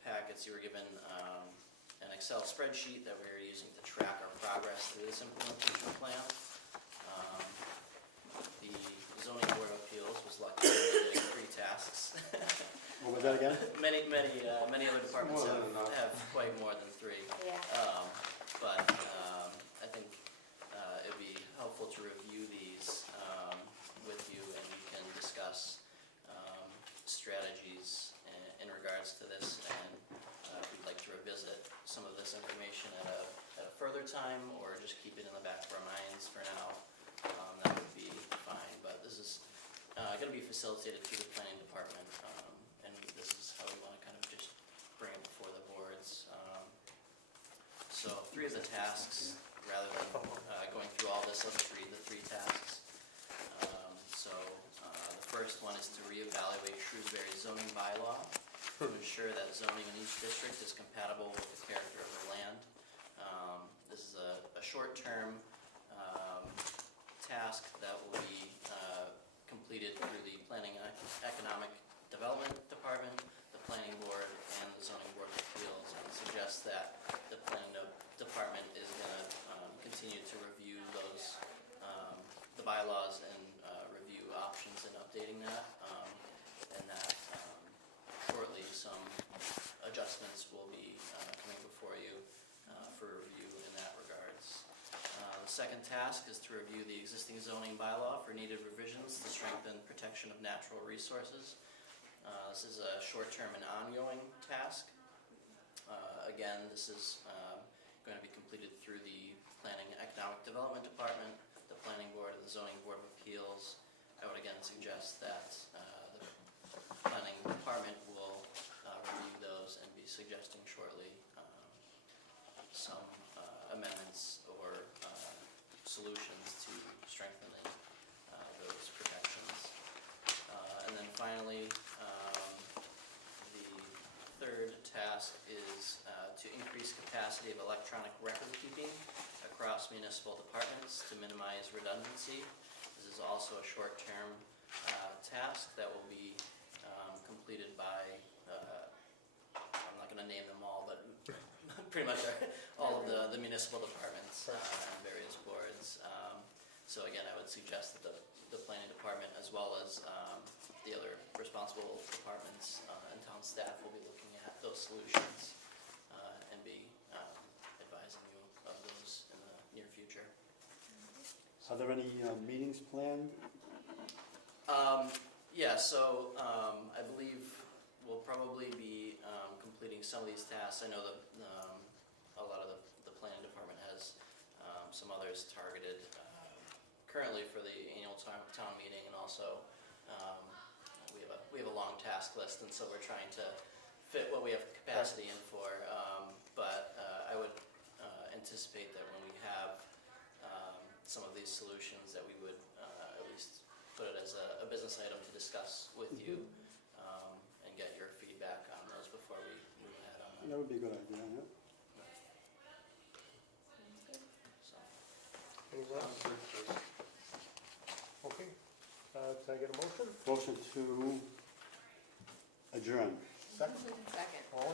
packets, you were given an Excel spreadsheet that we are using to track our progress through this implementation plan. The zoning board of appeals was lucky in getting 3 tasks. What was that again? Many other departments More than enough. have quite more than 3. Yeah. But I think it would be helpful to review these with you, and we can discuss strategies in regards to this, and if we'd like to revisit some of this information at a further time, or just keep it in the back of our minds for now, that would be fine. But this is going to be facilitated through the planning department, and this is how we want to kind of just bring it before the boards. So 3 of the tasks, rather than going through all this, I'll just read the 3 tasks. The first one is to reevaluate Shrewsbury's zoning bylaw to ensure that zoning in each district is compatible with the character of the land. This is a short-term task that will be completed through the Planning and Economic Development Department, the Planning Board, and the Zoning Board of Appeals. I would suggest that the Planning Department is going to continue to review those, the bylaws, and review options in updating that, and that shortly some adjustments will be coming before you for review in that regards. The second task is to review the existing zoning bylaw for needed revisions to strengthen protection of natural resources. This is a short-term and ongoing task. Again, this is going to be completed through the Planning and Economic Development Department, the Planning Board, and the Zoning Board of Appeals. I would again suggest that the Planning Department will review those and be suggesting shortly some amendments or solutions to strengthening those protections. And then finally, the third task is to increase capacity of electronic record keeping across municipal departments to minimize redundancy. This is also a short-term task that will be completed by, I'm not going to name them all, but pretty much all of the municipal departments and various boards. So again, I would suggest that the planning department, as well as the other responsible departments and town staff, will be looking at those solutions and be Are there any meetings planned? Yeah, so, I believe we'll probably be, completing some of these tasks. I know that, a lot of the planning department has, some others targeted, currently for the annual town meeting, and also, we have a long task list, and so we're trying to fit what we have capacity in for. But, I would, anticipate that when we have, some of these solutions, that we would, at least put it as a business item to discuss with you, and get your feedback on those before we move ahead on them. That would be a good idea, yeah. So, Anyone else? Okay, can I get a motion? Motion to adjourn. Second? Second. All